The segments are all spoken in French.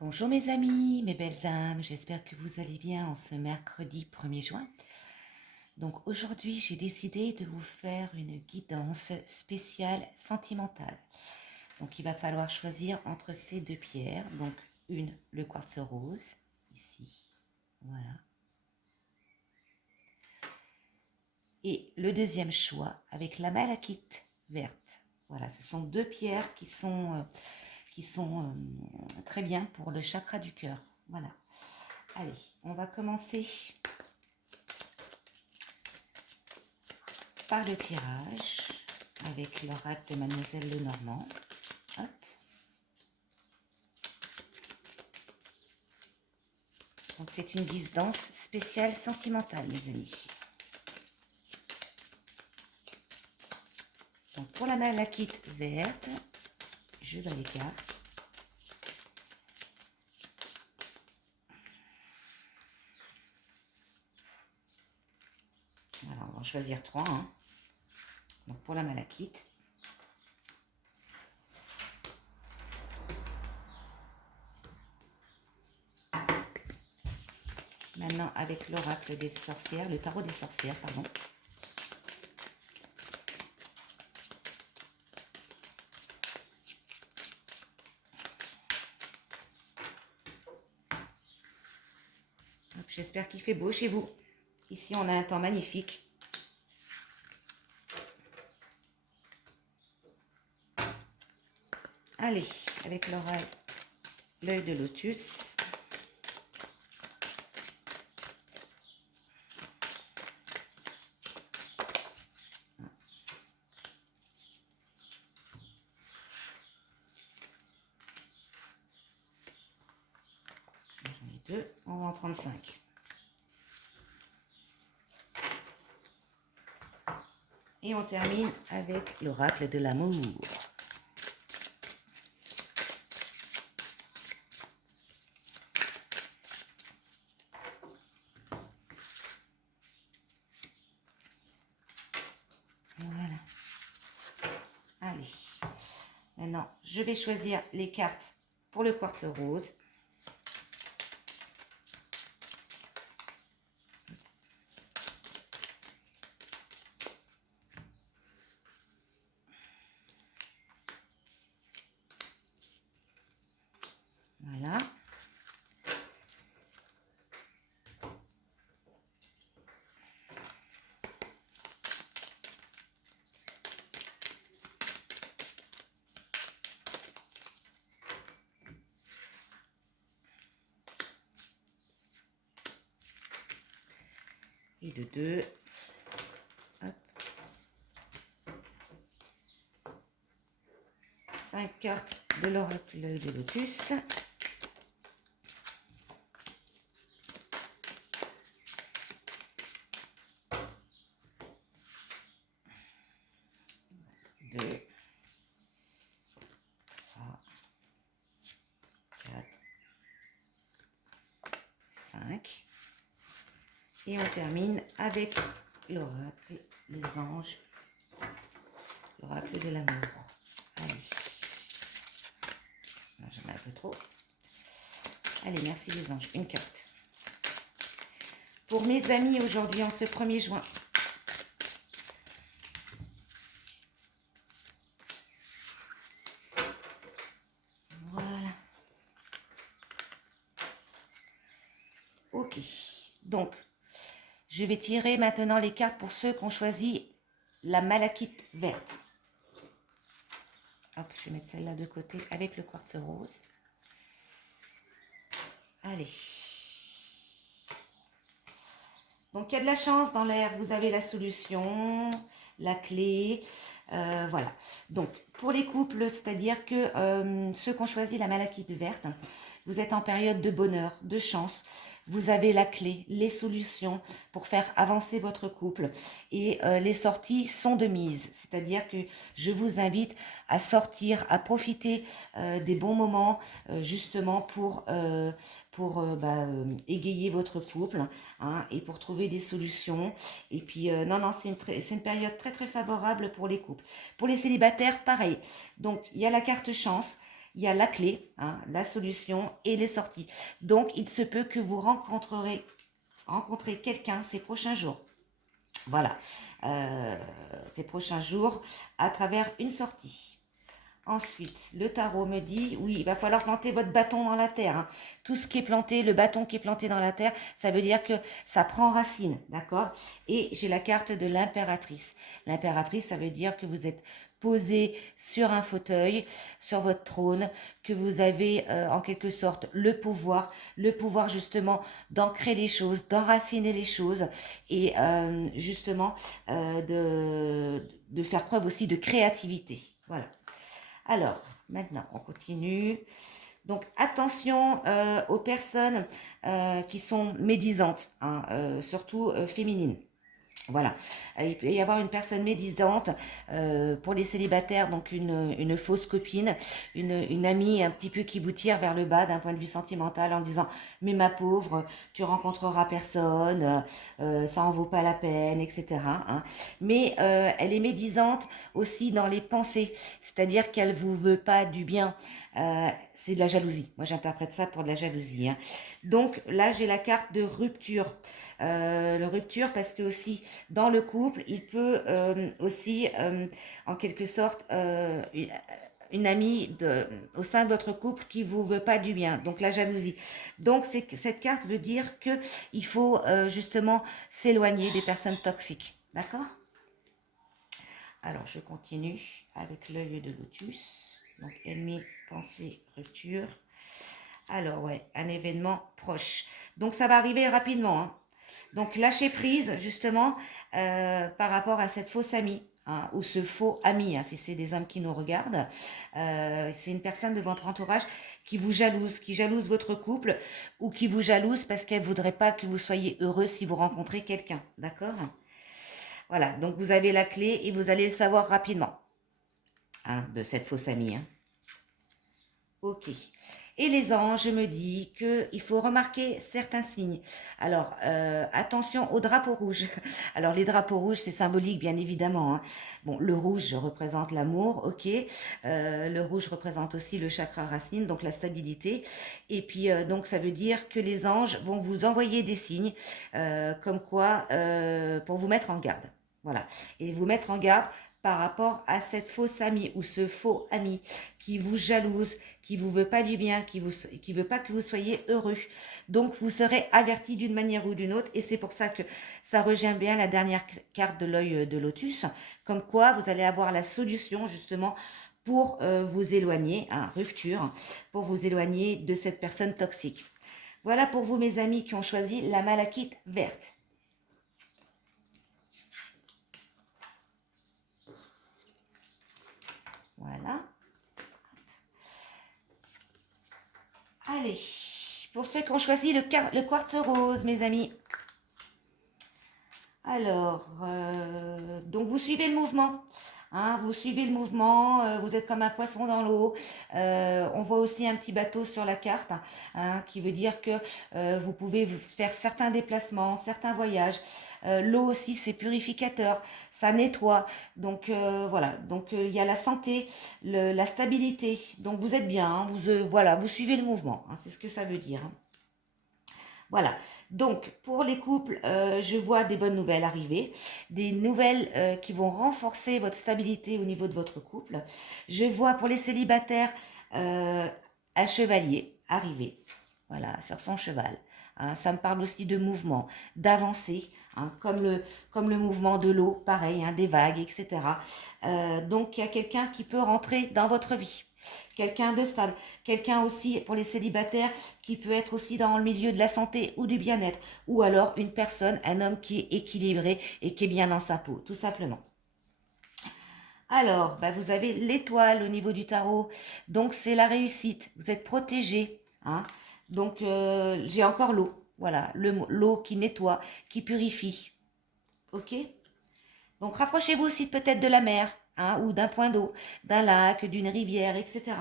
Bonjour mes amis, mes belles âmes, j'espère que vous allez bien en ce mercredi 1er juin. Donc aujourd'hui j'ai décidé de vous faire une guidance spéciale sentimentale. Donc il va falloir choisir entre ces deux pierres, donc le quartz rose, ici, voilà. Et le deuxième choix avec la malachite verte. Voilà, ce sont deux pierres qui sont très bien pour le chakra du cœur. Voilà. Allez, on va commencer par le tirage avec l'oracle de Mademoiselle Lenormand. Hop. Donc c'est une guidance spéciale sentimentale, mes amis. Donc pour la malachite verte, je bats les cartes. Alors on va en choisir 3. Donc pour la malachite. Maintenant avec l'oracle des sorcières, le tarot des sorcières, pardon. J'espère qu'il fait beau chez vous. Ici, on a un temps magnifique. Allez, avec l'œil de lotus. J'en ai 2, on va en prendre 5. Et on termine avec l'oracle de l'amour. Voilà. Allez. Maintenant, je vais choisir les cartes pour le quartz rose. Voilà. Et de 2. Hop. 5 cartes de l'oracle de lotus. Deux, 3, 4, 5. Et on termine avec l'oracle des anges, l'oracle de l'amour. Allez. J'en ai un peu trop. Allez, merci les anges. Une carte. Pour mes amis aujourd'hui en ce 1er juin. Voilà. Ok. Donc, je vais tirer maintenant les cartes pour ceux qui ont choisi la malachite verte. Hop, je vais mettre celle-là de côté avec le quartz rose. Allez. Donc, il y a de la chance dans l'air. Vous avez la solution, la clé. Voilà. Donc, pour les couples, c'est-à-dire que ceux qui ont choisi la malachite verte, vous êtes en période de bonheur, de chance. Vous avez la clé, les solutions pour faire avancer votre couple. Et les sorties sont de mise. C'est-à-dire que je vous invite à sortir, à profiter des bons moments, justement pour égayer votre couple, et pour trouver des solutions. Et puis, non, c'est une période très, très favorable pour les couples. Pour les célibataires, pareil. Donc, il y a la carte chance. il y a la clé, hein, la solution et les sorties. Donc, il se peut que vous rencontrez quelqu'un ces prochains jours. Voilà, ces prochains jours à travers une sortie. Ensuite, le tarot me dit, oui, il va falloir planter votre bâton dans la terre, hein. Tout ce qui est planté, le bâton qui est planté dans la terre, ça veut dire que ça prend racine, d'accord? Et j'ai la carte de l'impératrice. L'impératrice, ça veut dire que vous êtes posé sur un fauteuil, sur votre trône, que vous avez en quelque sorte le pouvoir justement d'ancrer les choses, d'enraciner les choses et justement de faire preuve aussi de créativité. Voilà. Alors, maintenant, on continue. Donc, attention aux personnes qui sont médisantes, hein, surtout féminines. Voilà, il peut y avoir une personne médisante pour les célibataires, donc une fausse copine, une amie un petit peu qui vous tire vers le bas d'un point de vue sentimental en disant mais ma pauvre, tu rencontreras personne, ça en vaut pas la peine, etc. Hein. Mais elle est médisante aussi dans les pensées, c'est-à-dire qu'elle vous veut pas du bien. C'est de la jalousie. Moi, j'interprète ça pour de la jalousie. Hein. Donc là, j'ai la carte de rupture. La rupture parce que aussi dans le couple, il peut aussi, en quelque sorte, une amie au sein de votre couple qui vous veut pas du bien, donc la jalousie. Donc cette carte veut dire que il faut justement s'éloigner des personnes toxiques, d'accord? Alors je continue avec l'œil de lotus, donc ennemi, pensée, rupture. Alors ouais, un événement proche. Donc ça va arriver rapidement, hein. Donc lâcher prise justement par rapport à cette fausse amie. Hein, ou ce faux ami, hein, si c'est des hommes qui nous regardent, c'est une personne de votre entourage qui jalouse votre couple, ou qui vous jalouse parce qu'elle voudrait pas que vous soyez heureux si vous rencontrez quelqu'un, d'accord? Voilà, donc vous avez la clé et vous allez le savoir rapidement, hein, de cette fausse amie. Hein. Ok. Et les anges me disent qu'il faut remarquer certains signes. Alors, attention aux drapeaux rouges. Alors, les drapeaux rouges, c'est symbolique, bien évidemment. Hein. Bon, le rouge représente l'amour, ok. Le rouge représente aussi le chakra racine, donc la stabilité. Et puis, donc, ça veut dire que les anges vont vous envoyer des signes, comme quoi, pour vous mettre en garde. Voilà. Et vous mettre en garde par rapport à cette fausse amie ou ce faux ami qui vous jalouse, qui vous veut pas du bien, qui veut pas que vous soyez heureux. Donc vous serez averti d'une manière ou d'une autre, et c'est pour ça que ça rejoint bien la dernière carte de l'œil de lotus, comme quoi vous allez avoir la solution justement pour vous éloigner, hein, rupture, pour vous éloigner de cette personne toxique. Voilà pour vous mes amis qui ont choisi la malachite verte. Voilà. Allez, pour ceux qui ont choisi le quartz rose, mes amis. Alors, donc vous suivez le mouvement. Hein, vous suivez le mouvement, vous êtes comme un poisson dans l'eau. On voit aussi un petit bateau sur la carte, hein, qui veut dire que vous pouvez faire certains déplacements, certains voyages. L'eau aussi, c'est purificateur, ça nettoie. Donc voilà, donc il y a la santé, la stabilité. Donc vous êtes bien, hein, voilà, vous suivez le mouvement, hein, c'est ce que ça veut dire. Hein. Voilà, donc pour les couples, je vois des bonnes nouvelles arriver, des nouvelles qui vont renforcer votre stabilité au niveau de votre couple. Je vois pour les célibataires un chevalier arriver, voilà, sur son cheval. Hein, ça me parle aussi de mouvement, d'avancer, hein, comme le mouvement de l'eau, pareil, hein, des vagues, etc. Donc il y a quelqu'un qui peut rentrer dans votre vie. Quelqu'un de stable, quelqu'un aussi pour les célibataires qui peut être aussi dans le milieu de la santé ou du bien-être, ou alors une personne, un homme qui est équilibré et qui est bien dans sa peau, tout simplement. Alors, bah, vous avez l'étoile au niveau du tarot, donc c'est la réussite, vous êtes protégé, hein. Donc j'ai encore l'eau, voilà, l'eau qui nettoie, qui purifie, ok. Donc rapprochez-vous aussi peut-être de la mer, hein, ou d'un point d'eau, d'un lac, d'une rivière, etc.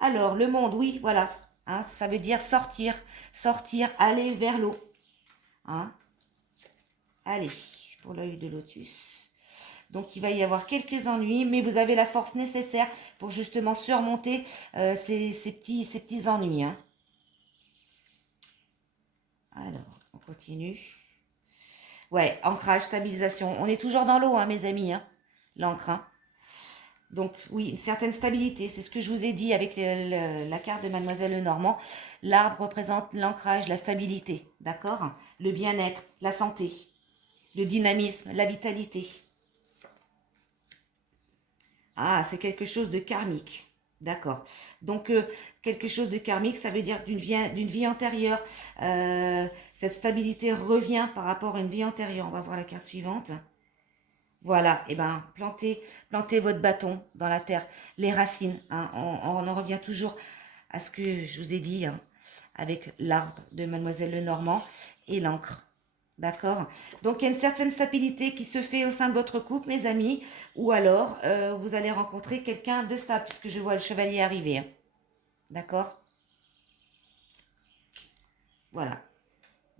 Alors, le monde, oui, voilà. Hein, ça veut dire sortir, sortir, aller vers l'eau. Hein. Allez, pour l'œil de lotus. Donc, il va y avoir quelques ennuis, mais vous avez la force nécessaire pour justement surmonter ces petits ennuis. Hein. Alors, on continue. Ouais, ancrage, stabilisation. On est toujours dans l'eau, hein, mes amis, hein, l'encre. Hein. Donc oui, une certaine stabilité, c'est ce que je vous ai dit avec la carte de Mademoiselle Lenormand. L'arbre représente l'ancrage, la stabilité, d'accord? Le bien-être, la santé, le dynamisme, la vitalité. Ah, c'est quelque chose de karmique, d'accord. Donc quelque chose de karmique, ça veut dire d'une vie antérieure. Cette stabilité revient par rapport à une vie antérieure. On va voir la carte suivante. Voilà, et ben plantez votre bâton dans la terre, les racines. Hein, on en revient toujours à ce que je vous ai dit hein, avec l'arbre de Mademoiselle Lenormand et l'encre. D'accord. Donc il y a une certaine stabilité qui se fait au sein de votre couple, mes amis, ou alors vous allez rencontrer quelqu'un de stable, puisque je vois le chevalier arriver. Hein. D'accord. Voilà.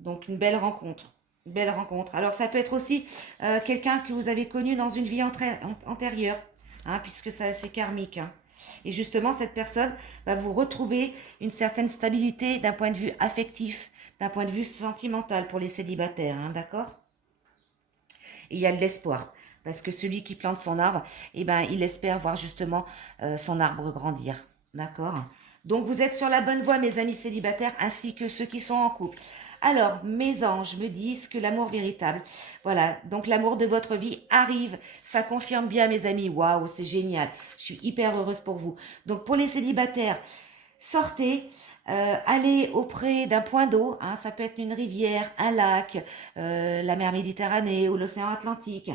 Donc une belle rencontre. Une belle rencontre. Alors ça peut être aussi quelqu'un que vous avez connu dans une vie antérieure, hein, puisque ça c'est karmique. Hein. Et justement, cette personne va vous retrouver une certaine stabilité d'un point de vue affectif, d'un point de vue sentimental pour les célibataires, hein, d'accord? Et il y a de l'espoir. Parce que celui qui plante son arbre, eh ben, il espère voir justement son arbre grandir. D'accord. Donc vous êtes sur la bonne voie, mes amis célibataires, ainsi que ceux qui sont en couple. Alors, mes anges me disent que l'amour véritable, voilà, donc l'amour de votre vie arrive. Ça confirme bien, mes amis. Waouh, c'est génial. Je suis hyper heureuse pour vous. Donc, pour les célibataires, sortez, allez auprès d'un point d'eau, hein, ça peut être une rivière, un lac, la mer Méditerranée ou l'océan Atlantique.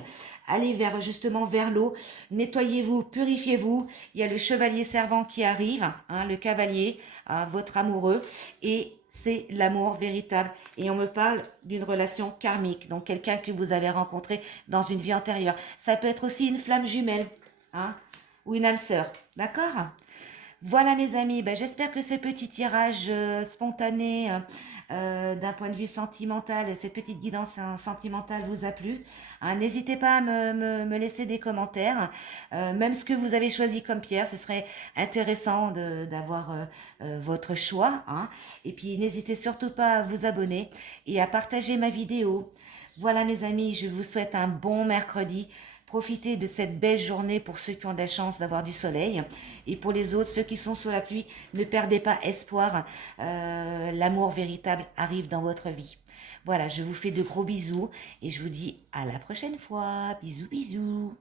Allez justement vers l'eau, nettoyez-vous, purifiez-vous. Il y a le chevalier servant qui arrive, hein, le cavalier, hein, votre amoureux, et c'est l'amour véritable. Et on me parle d'une relation karmique, donc quelqu'un que vous avez rencontré dans une vie antérieure. Ça peut être aussi une flamme jumelle, hein, ou une âme sœur, d'accord? Voilà mes amis, ben, j'espère que ce petit tirage spontané d'un point de vue sentimental, et cette petite guidance sentimentale vous a plu. Hein, n'hésitez pas à me laisser des commentaires, même ce que vous avez choisi comme pierre, ce serait intéressant d'avoir votre choix. Hein. Et puis n'hésitez surtout pas à vous abonner et à partager ma vidéo. Voilà mes amis, je vous souhaite un bon mercredi. Profitez de cette belle journée pour ceux qui ont de la chance d'avoir du soleil. Et pour les autres, ceux qui sont sous la pluie, ne perdez pas espoir. L'amour véritable arrive dans votre vie. Voilà, je vous fais de gros bisous et je vous dis à la prochaine fois. Bisous, bisous.